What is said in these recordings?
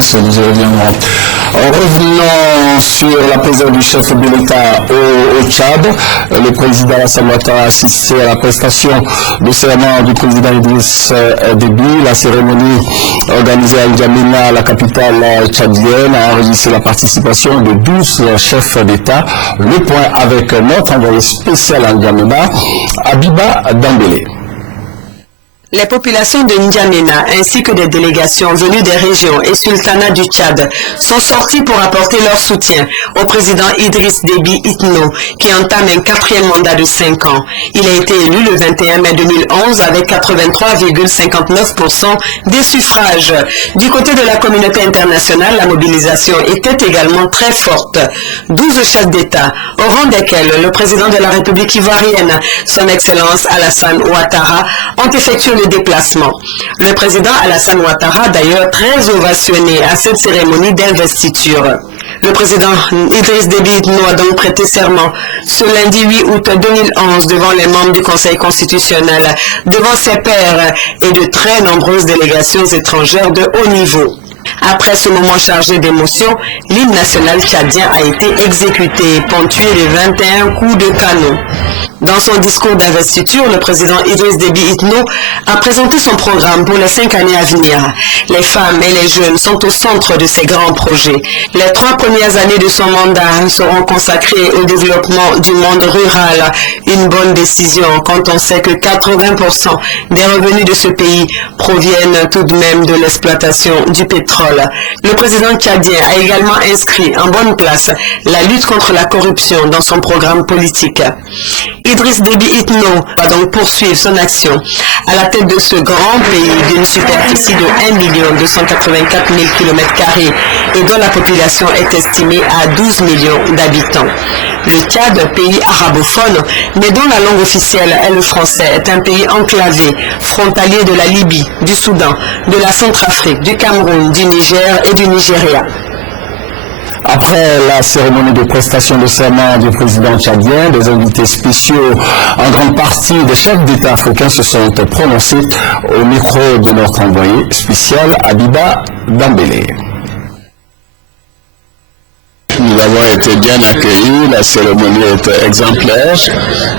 journaliste, nous y reviendrons. Revenons sur la présence du chef de l'État au Tchad. Le président Alassane Ouattara a assisté à la prestation de serment du président Idriss Déby. La cérémonie organisée à N'Djamena, la capitale tchadienne, a enregistré la participation de 12 chefs d'État. Le point avec notre envoyé spécial à N'Djamena, Habiba Dambélé. Les populations de N'Djamena ainsi que des délégations venues des régions et sultanats du Tchad sont sorties pour apporter leur soutien au président Idriss Déby Itno qui entame un 4e mandat de 5 ans. Il a été élu le 21 mai 2011 avec 83,59% des suffrages. Du côté de la communauté internationale, la mobilisation était également très forte. 12 chefs d'État, au rang desquels le président de la République ivoirienne, son Excellence Alassane Ouattara, ont effectué le déplacement. Le président Alassane Ouattara, d'ailleurs très ovationné à cette cérémonie d'investiture. Le président Idriss Déby Itno a donc prêté serment ce lundi 8 août 2011 devant les membres du Conseil constitutionnel, devant ses pairs et de très nombreuses délégations étrangères de haut niveau. Après ce moment chargé d'émotion, l'hymne national tchadien a été exécuté, ponctué de 21 coups de canon. Dans son discours d'investiture, le président Idriss Déby Itno a présenté son programme pour les 5 années à venir. Les femmes et les jeunes sont au centre de ces grands projets. Les 3 premières années de son mandat seront consacrées au développement du monde rural. Une bonne décision quand on sait que 80% des revenus de ce pays proviennent tout de même de l'exploitation du pétrole. Le président tchadien a également inscrit en bonne place la lutte contre la corruption dans son programme politique. Idriss Déby Itno va donc poursuivre son action à la tête de ce grand pays d'une superficie de 1 284 000 km² et dont la population est estimée à 12 millions d'habitants. Le Tchad, pays arabophone, mais dont la langue officielle est le français, est un pays enclavé, frontalier de la Libye, du Soudan, de la Centrafrique, du Cameroun, du Niger et du Nigeria. Après la cérémonie de prestation de serment du président tchadien, des invités spéciaux, en grande partie des chefs d'État africains se sont prononcés au micro de notre envoyé spécial Habiba Dambélé. Nous avons été bien accueillis, la cérémonie était exemplaire.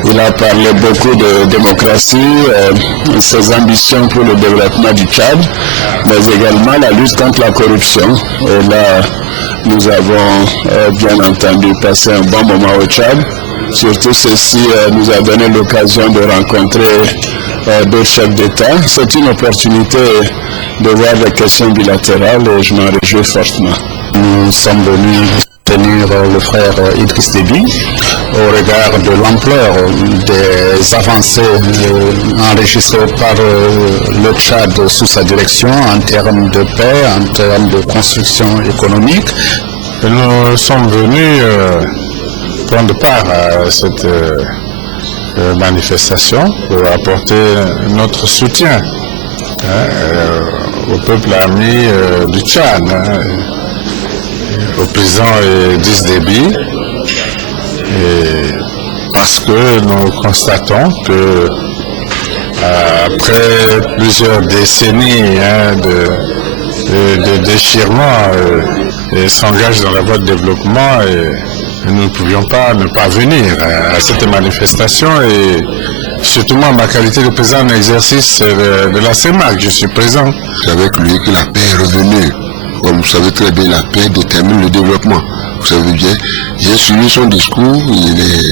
Il a parlé beaucoup de démocratie, ses ambitions pour le développement du Tchad, mais également la lutte contre la corruption. Et là, nous avons bien entendu passé un bon moment au Tchad. Surtout ceci nous a donné l'occasion de rencontrer d'autres chefs d'État. C'est une opportunité de voir des questions bilatérales et je m'en réjouis fortement. Nous sommes venus tenir le frère Idriss Déby au regard de l'ampleur des avancées enregistrées par le Tchad sous sa direction en termes de paix, en termes de construction économique. Nous sommes venus prendre part à cette manifestation pour apporter notre soutien au peuple ami du Tchad. Au président Idriss Déby, parce que nous constatons que après plusieurs décennies de déchirement, s'engage dans la voie de développement et nous ne pouvions pas ne pas venir à cette manifestation et surtout moi, ma qualité de président en exercice de la CEMAC, je suis présent. C'est avec lui que la paix est revenue. Comme vous savez très bien, la paix détermine le développement. Vous savez bien, j'ai suivi son discours,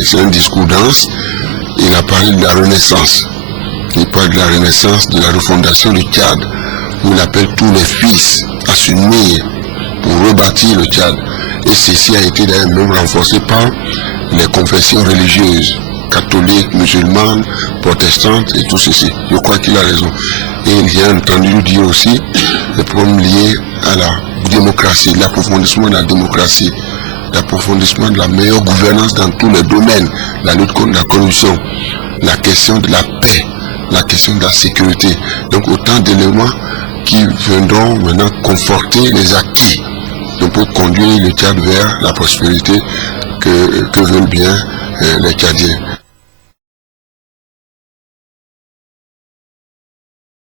c'est un discours dense. Il a parlé de la renaissance. Il parle de la renaissance, de la refondation du Tchad, où il appelle tous les fils à s'unir pour rebâtir le Tchad. Et ceci a été d'ailleurs même renforcé par les confessions religieuses, catholiques, musulmanes, protestantes et tout ceci. Je crois qu'il a raison. Et j'ai entendu dire aussi les problèmes liés à la démocratie, l'approfondissement de la démocratie, l'approfondissement de la meilleure gouvernance dans tous les domaines, la lutte contre la corruption, la question de la paix, la question de la sécurité. Donc autant d'éléments qui viendront maintenant conforter les acquis, donc pour conduire le Tchad vers la prospérité que veulent bien les Tchadiens.